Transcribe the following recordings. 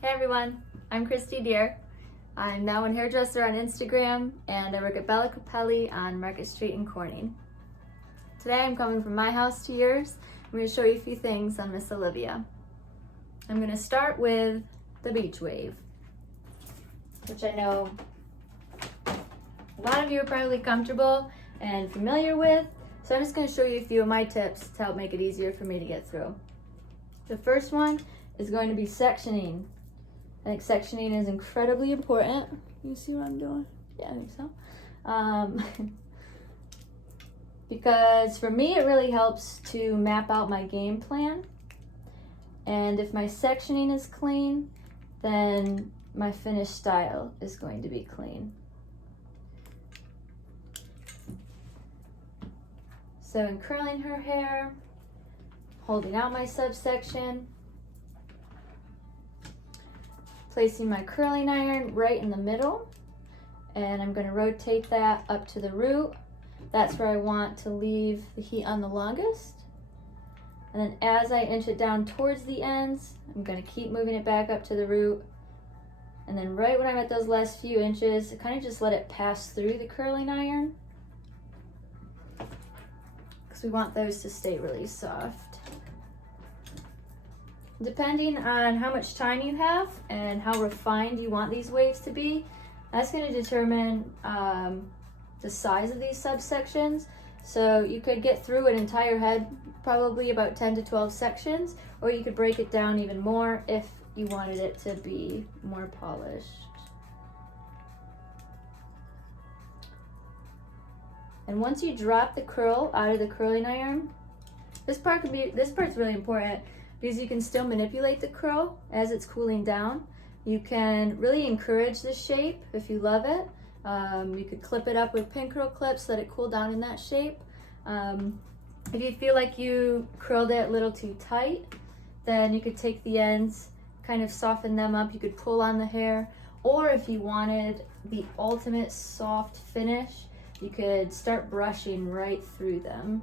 Hey everyone, I'm Christy Deer. I'm now a hairdresser on Instagram and I work at Bella Capelli on Market Street in Corning. Today I'm coming from my house to yours. I'm going to show you a few things on Miss Olivia. I'm going to start with the beach wave, which I know a lot of you are probably comfortable and familiar with. So I'm just going to show you a few of my tips to help make it easier for me to get through. The first one is going to be sectioning. I think sectioning is incredibly important. You see what I'm doing? Yeah, I think so. Because for me, it really helps to map out my game plan. And if my sectioning is clean, then my finished style is going to be clean. So in curling her hair, holding out my subsection, placing my curling iron right in the middle, and I'm going to rotate that up to the root. That's where I want to leave the heat on the longest. And then as I inch it down towards the ends, I'm going to keep moving it back up to the root. And then right when I'm at those last few inches, I kind of just let it pass through the curling iron, because we want those to stay really soft. Depending on how much time you have and how refined you want these waves to be, that's going to determine the size of these subsections. So you could get through an entire head, probably about 10 to 12 sections, or you could break it down even more if you wanted it to be more polished. And once you drop the curl out of the curling iron, this part's really important, because you can still manipulate the curl as it's cooling down. You can really encourage the shape if you love it. You could clip it up with pin curl clips, let it cool down in that shape. If you feel like you curled it a little too tight, then you could take the ends, kind of soften them up. You could pull on the hair, or if you wanted the ultimate soft finish, you could start brushing right through them.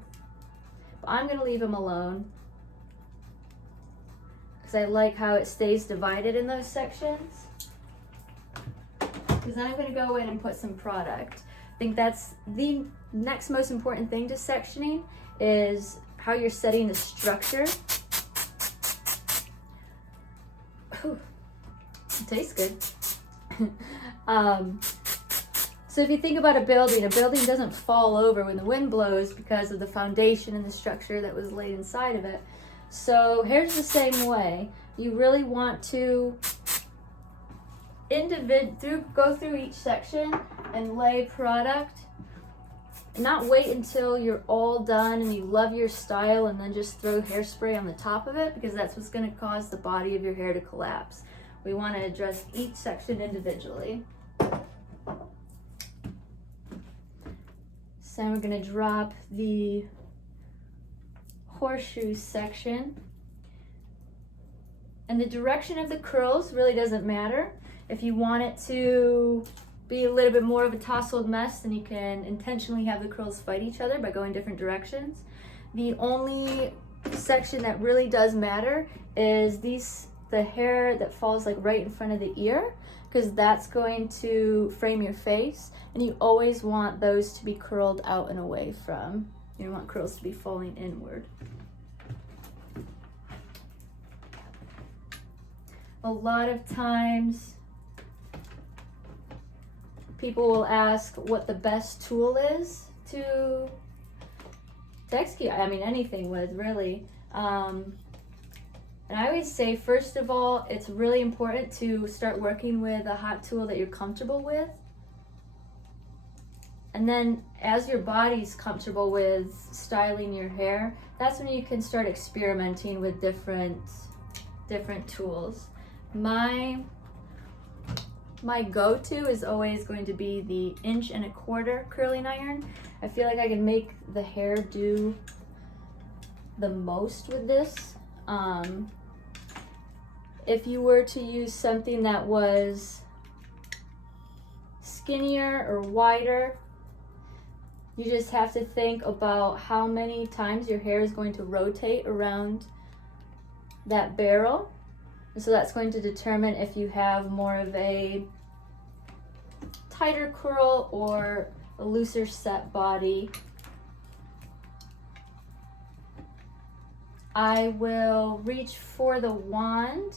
But I'm gonna leave them alone, because I like how it stays divided in those sections. Because then I'm going to go in and put some product. I think that's the next most important thing to sectioning, is how you're setting the structure. Ooh, it tastes good. So if you think about a building doesn't fall over when the wind blows because of the foundation and the structure that was laid inside of it. So hair's the same way. You really want to go through each section and lay product. Not wait until you're all done and you love your style and then just throw hairspray on the top of it, because that's what's going to cause the body of your hair to collapse. We want to address each section individually. So we're going to drop the horseshoe section, and the direction of the curls really doesn't matter. If you want it to be a little bit more of a tousled mess, then you can intentionally have the curls fight each other by going different directions. The only section that really does matter is the hair that falls like right in front of the ear, because that's going to frame your face, and you always want those to be curled out and away from. You don't want curls to be falling inward. A lot of times people will ask what the best tool is to execute, anything with, really. And I always say, first of all, it's really important to start working with a hot tool that you're comfortable with. And then as your body's comfortable with styling your hair, that's when you can start experimenting with different tools. My go-to is always going to be the 1.25 inch curling iron. I feel like I can make the hair do the most with this. If you were to use something that was skinnier or wider, you just have to think about how many times your hair is going to rotate around that barrel. And so that's going to determine if you have more of a tighter curl or a looser set body. I will reach for the wand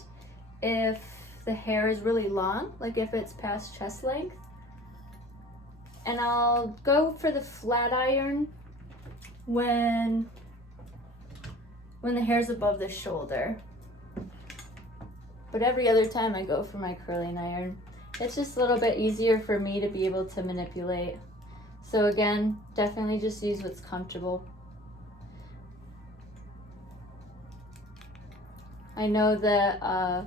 if the hair is really long, like if it's past chest length. And I'll go for the flat iron when the hair's above the shoulder. But every other time I go for my curling iron. It's just a little bit easier for me to be able to manipulate. So again, definitely just use what's comfortable. I know that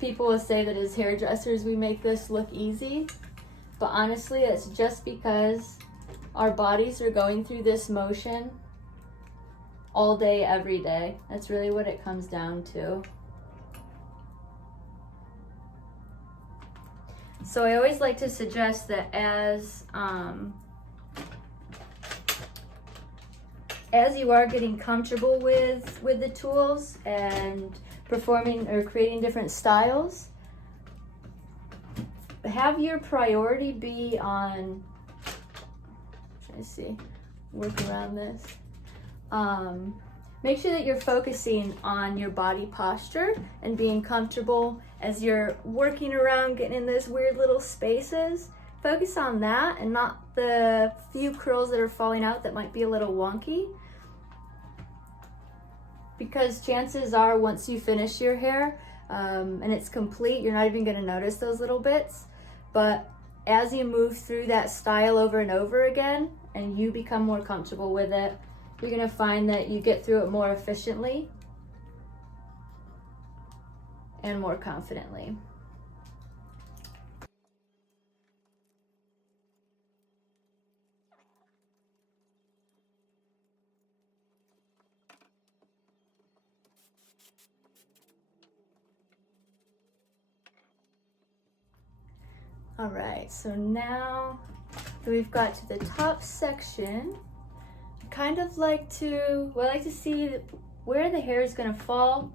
people will say that as hairdressers we make this look easy, but honestly it's just because our bodies are going through this motion all day, every day. That's really what it comes down to. So I always like to suggest that as you are getting comfortable with the tools and performing or creating different styles, have your priority be on, trying to see, work around this. Make sure that you're focusing on your body posture and being comfortable as you're working around, getting in those weird little spaces. Focus on that and not the few curls that are falling out that might be a little wonky. Because chances are once you finish your hair and it's complete, you're not even going to notice those little bits. But as you move through that style over and over again and you become more comfortable with it, you're going to find that you get through it more efficiently and more confidently. All right, so now that we've got to the top section, I like to see where the hair is going to fall.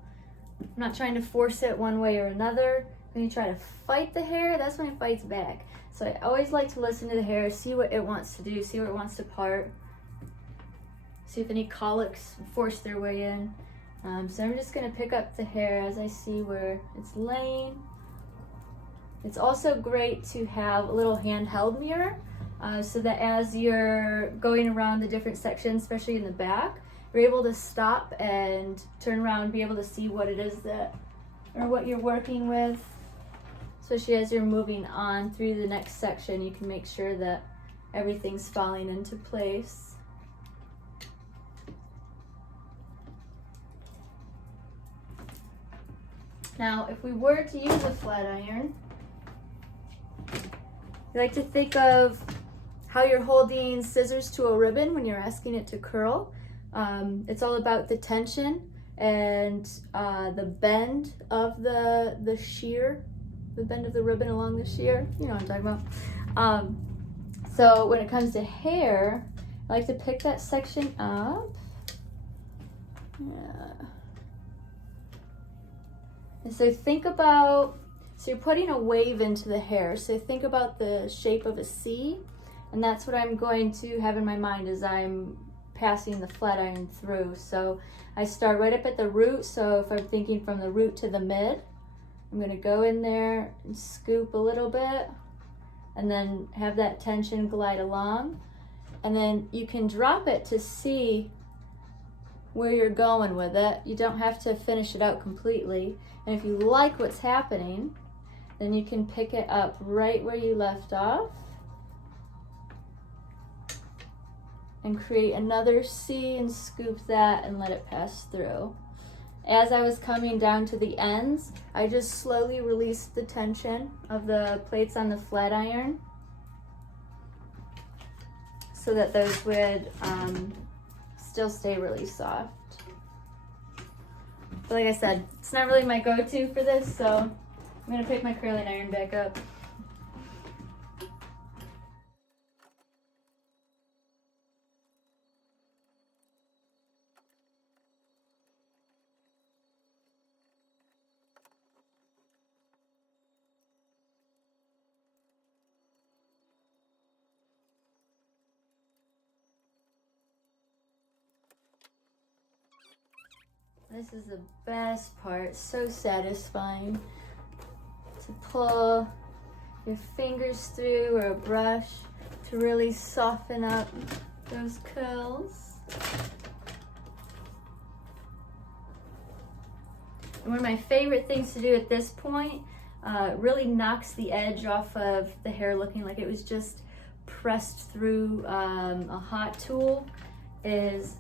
I'm not trying to force it one way or another. When you try to fight the hair, that's when it fights back. So I always like to listen to the hair, see what it wants to do, see where it wants to part, see if any colics force their way in. So I'm just going to pick up the hair as I see where it's laying. It's also great to have a little handheld mirror so that as you're going around the different sections, especially in the back, you're able to stop and turn around and be able to see what it is or what you're working with. Especially as you're moving on through the next section, you can make sure that everything's falling into place. Now, if we were to use a flat iron, you like to think of how you're holding scissors to a ribbon when you're asking it to curl. It's all about the tension and the bend of the shear, the bend of the ribbon along the shear. You know what I'm talking about. So when it comes to hair, I like to pick that section up. Yeah. And so so you're putting a wave into the hair. So think about the shape of a C, and that's what I'm going to have in my mind as I'm passing the flat iron through. So I start right up at the root. So if I'm thinking from the root to the mid, I'm going to go in there and scoop a little bit and then have that tension glide along. And then you can drop it to see where you're going with it. You don't have to finish it out completely. And if you like what's happening, then you can pick it up right where you left off and create another C and scoop that and let it pass through. As I was coming down to the ends, I just slowly released the tension of the plates on the flat iron so that those would still stay really soft. But like I said, it's not really my go-to for this, so I'm gonna pick my curling iron back up. This is the best part, so satisfying to pull your fingers through or a brush to really soften up those curls. And one of my favorite things to do at this point, really knocks the edge off of the hair looking like it was just pressed through a hot tool, is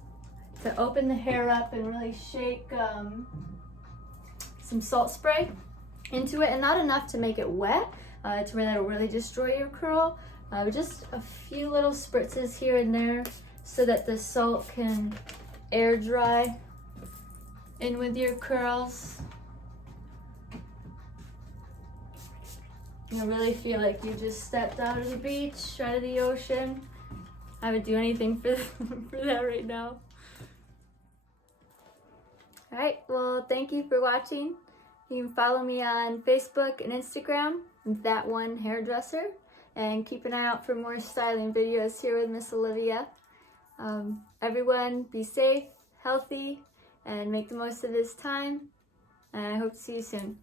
to open the hair up and really shake some salt spray into it, and not enough to make it wet to where that will really destroy your curl, but just a few little spritzes here and there so that the salt can air dry in with your curls. You'll really feel like you just stepped out of the beach, out of the ocean. I would do anything for that right now. All right, well, thank you for watching. You can follow me on Facebook and Instagram, That One Hairdresser, and keep an eye out for more styling videos here with Miss Olivia. Everyone be safe, healthy, and make the most of this time. And I hope to see you soon.